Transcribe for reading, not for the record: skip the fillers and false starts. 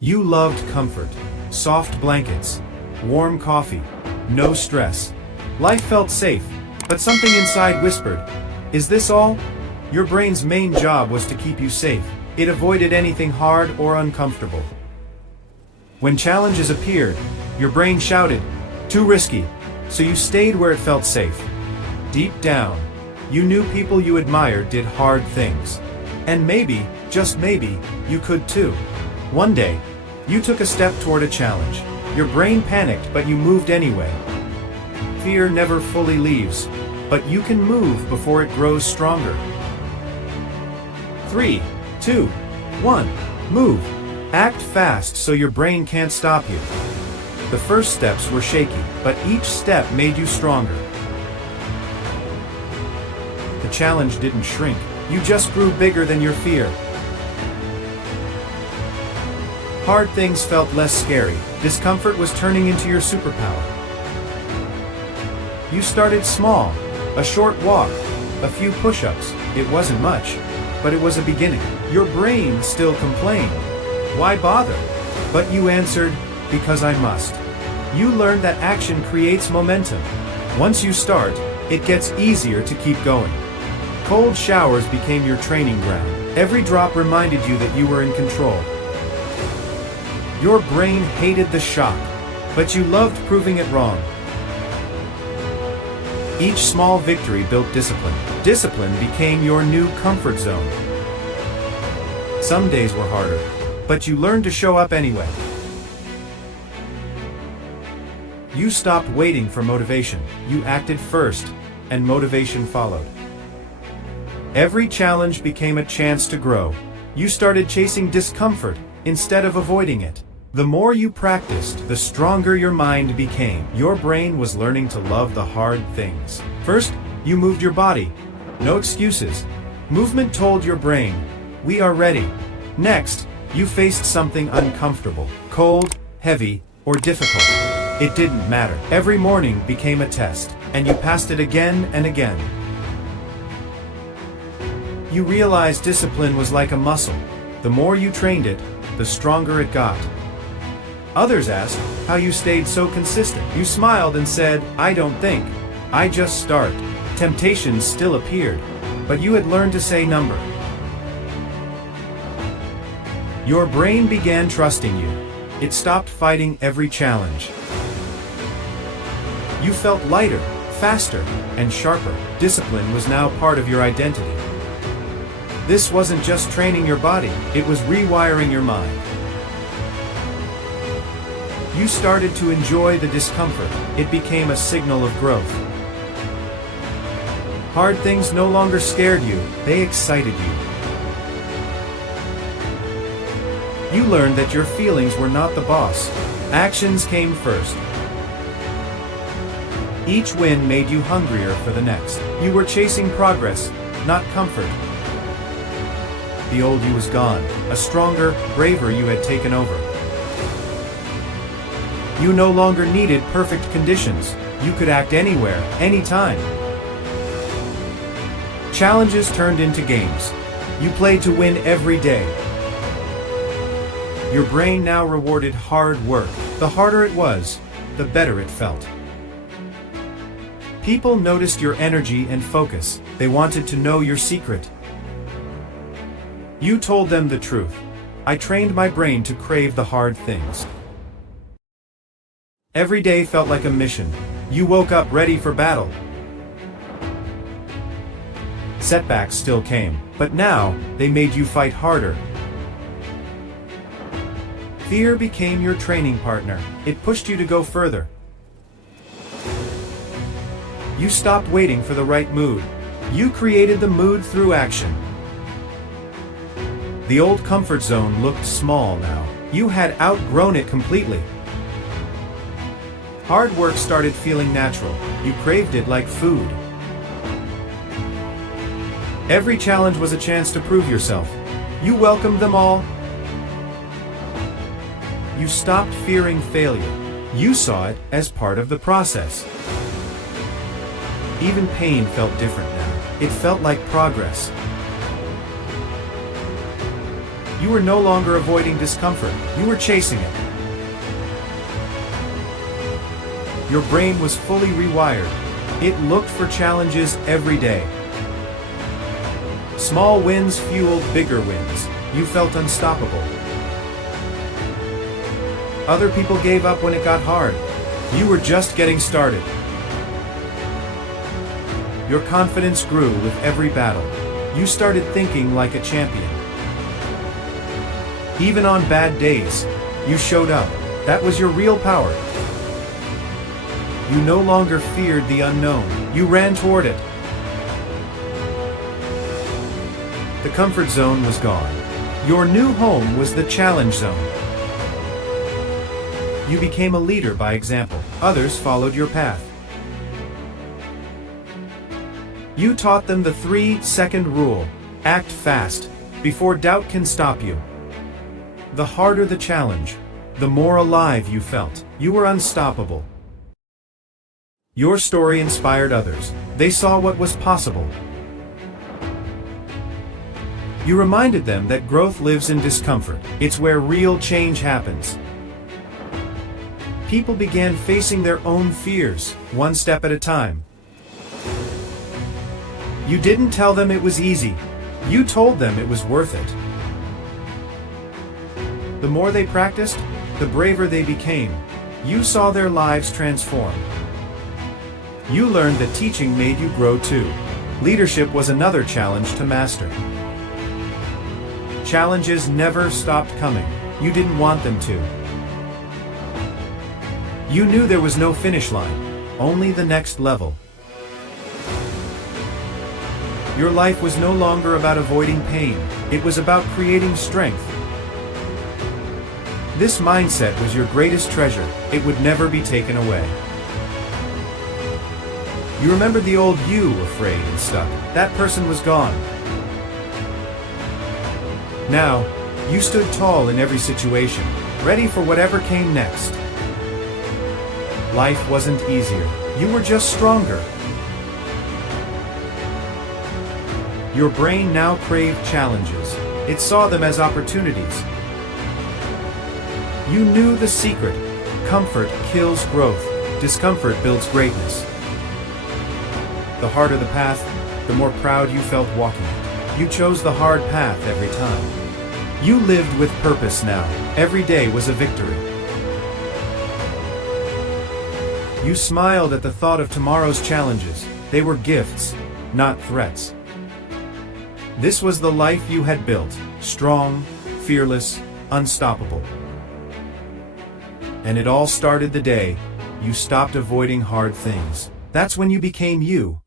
You loved comfort, soft blankets, warm coffee, no stress. Life felt safe, but something inside whispered, "Is this all?" Your brain's main job was to keep you safe. It avoided anything hard or uncomfortable. When challenges appeared, your brain shouted, "Too risky," so you stayed where it felt safe. Deep down, you knew people you admired did hard things. And maybe, just maybe, you could too. One day, you took a step toward a challenge. Your brain panicked, but you moved anyway. Fear never fully leaves, but you can move before it grows stronger. 3, 2, 1, move. Act fast so your brain can't stop you. The first steps were shaky, but each step made you stronger. The challenge didn't shrink, you just grew bigger than your fear. Hard things felt less scary. Discomfort was turning into your superpower. You started small, a short walk, a few push-ups. It wasn't much, but it was a beginning. Your brain still complained. Why bother? But you answered, because I must. You learned that action creates momentum. Once you start, it gets easier to keep going. Cold showers became your training ground. Every drop reminded you that you were in control. Your brain hated the shock, but you loved proving it wrong. Each small victory built discipline. Discipline became your new comfort zone. Some days were harder, but you learned to show up anyway. You stopped waiting for motivation. You acted first, and motivation followed. Every challenge became a chance to grow. You started chasing discomfort instead of avoiding it. The more you practiced, the stronger your mind became. Your brain was learning to love the hard things. First, you moved your body. No excuses. Movement told your brain, "We are ready." Next, you faced something uncomfortable, cold, heavy, or difficult. It didn't matter. Every morning became a test, and you passed it again and again. You realized discipline was like a muscle. The more you trained it, the stronger it got. Others asked how you stayed so consistent. You smiled and said, "I don't think. I just start." Temptations still appeared, but you had learned to say number. Your brain began trusting you. It stopped fighting every challenge. You felt lighter, faster, and sharper. Discipline was now part of your identity. This wasn't just training your body, it was rewiring your mind. You started to enjoy the discomfort. It became a signal of growth. Hard things no longer scared you, they excited you. You learned that your feelings were not the boss. Actions came first. Each win made you hungrier for the next. You were chasing progress, not comfort. The old you was gone. A stronger, braver you had taken over. You no longer needed perfect conditions. You could act anywhere, anytime. Challenges turned into games. You played to win every day. Your brain now rewarded hard work. The harder it was, the better it felt. People noticed your energy and focus. They wanted to know your secret. You told them the truth. I trained my brain to crave the hard things. Every day felt like a mission. You woke up ready for battle. Setbacks still came, but now they made you fight harder. Fear became your training partner. It pushed you to go further. You stopped waiting for the right mood. You created the mood through action. The old comfort zone looked small now. You had outgrown it completely. Hard work started feeling natural. You craved it like food. Every challenge was a chance to prove yourself. You welcomed them all. You stopped fearing failure. You saw it as part of the process. Even pain felt different now. It felt like progress. You were no longer avoiding discomfort, you were chasing it. Your brain was fully rewired. It looked for challenges every day. Small wins fueled bigger wins. You felt unstoppable. Other people gave up when it got hard. You were just getting started. Your confidence grew with every battle. You started thinking like a champion. Even on bad days, you showed up. That was your real power. You no longer feared the unknown. You ran toward it. The comfort zone was gone. Your new home was the challenge zone. You became a leader by example. Others followed your path. You taught them the 3-second rule. Act fast, before doubt can stop you. The harder the challenge, the more alive you felt. You were unstoppable. Your story inspired others. They saw what was possible. You reminded them that growth lives in discomfort. It's where real change happens. People began facing their own fears, one step at a time. You didn't tell them it was easy. You told them it was worth it. The more they practiced, the braver they became. You saw their lives transform. You learned that teaching made you grow too. Leadership was another challenge to master. Challenges never stopped coming. You didn't want them to. You knew there was no finish line, only the next level. Your life was no longer about avoiding pain, it was about creating strength. This mindset was your greatest treasure, it would never be taken away. You remembered the old you, afraid and stuck. That person was gone. Now, you stood tall in every situation, ready for whatever came next. Life wasn't easier, you were just stronger. Your brain now craved challenges. It saw them as opportunities. You knew the secret. Comfort kills growth. Discomfort builds greatness. The harder the path, the more proud you felt walking it. You chose the hard path every time. You lived with purpose now. Every day was a victory. You smiled at the thought of tomorrow's challenges. They were gifts, not threats. This was the life you had built, strong, fearless, unstoppable. And it all started the day you stopped avoiding hard things. That's when you became you,